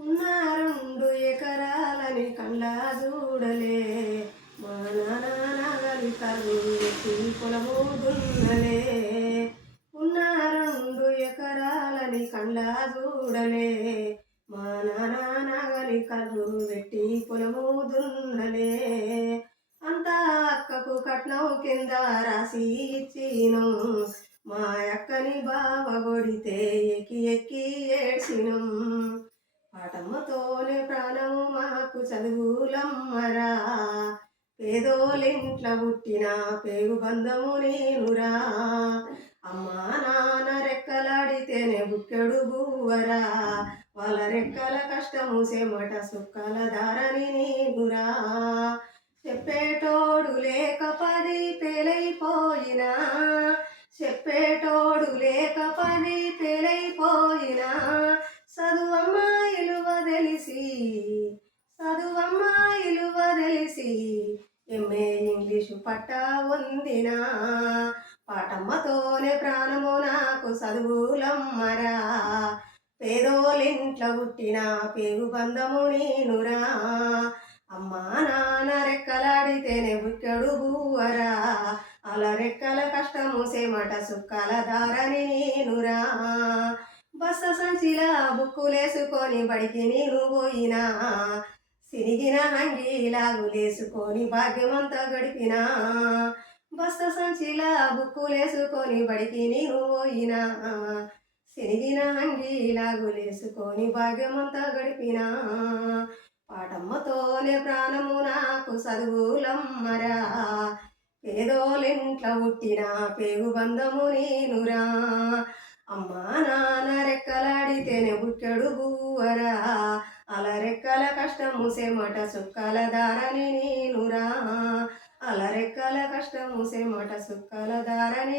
ఉన్న 2 ఎకరాలని కండ్లా చూడలే, మా నాన్న నాగలి కర్రు ఎత్తి పొలము దున్నలే. ఉన్న 2 ఎకరాలని కండ్లా చూడలే, మా నాన్న నాగలి కర్రు పెట్టి పొలము దున్నలే. అంతా అక్కకు కట్నం కింద రాసి ఇచ్చిను, మా అక్కని బావ కొడితే ఎక్కి ఎక్కి ఏడ్చినం. పాటమ్మతోనే ప్రాణము మాకు చదువులమ్మరా, పేదోలింట్ల పుట్టిన పేగు బంధము నేనురా. అమ్మా నాన్న రెక్కలాడితేనే బుక్కెడు బువ్వరా, వాళ్ళ రెక్కల కష్టము చెమట సుక్కల దారని నేనురా. చెప్పేటోడు లేక 10 పేలైపోయినా, చెప్పేటోడు లేక 10 పేలైపోయినా, చదువమ్మా ఇలువ తెలిసి, చదువమ్మా ఇలువ తెలిసి ఎంఏ ఇంగ్లీషు పట్టా పొందినా. పాటమ్మతోనే ప్రాణము నాకు చదువులమ్మరా, పేదోలింట్ల పుట్టిన పేగు బంధము నేనురా. అమ్మా నాన్న రెక్కలాడితేనే బుక్కెడు బువ్వరా, అలా రెక్కల కష్టము చెమట సుక్కల దారని నేనురా. బస్త సంచిలా బుక్కులేసుకొని బడికి నేను పోయినా, సిరిగిన అంగీలాగులేసుకొని భాగ్యమంతా గడిపినా. బస్త సంచిలా బుక్కులేసుకొని బడికి నేను పోయినా, సిరిగిన అంగీలాగులేసుకొని భాగ్యమంతా గడిపినా. పాటమ్మతోనే ప్రాణము నాకు చదువులమ్మరా, పేదోలింట్ల పుట్టిన పేగు బంధము నేనురా. అమ్మా నాన్న రెక్కలాడితేనే బుక్కెడు బువ్వరా, అలా రెక్కల కష్టము చెమట సుక్కల దారని నేనురా. అలా రెక్కల కష్టము చెమట సుక్కల దారని